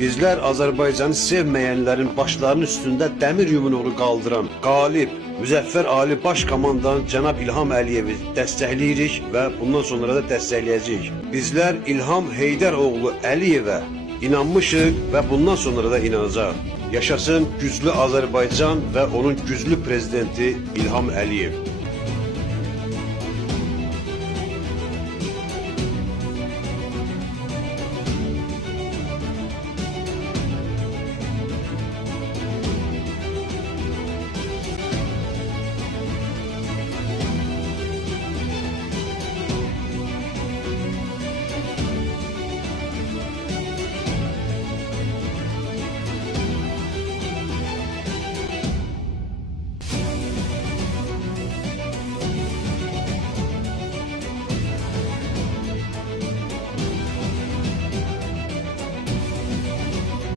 Bizler Azərbaycanı sevməyənlərin başlarının üstündə dəmir yumruğu qaldıran qalib, müzəffər Ali Baş Komandan cənab İlham Əliyevi dəstəkləyirik və bundan sonra da dəstəkləyəcəyik. Bizlər İlham Heydəroğlu Əliyevə inanmışıq və bundan sonra da inanacaq. Yaşasın güclü Azərbaycan və onun güclü prezidenti İlham Əliyev.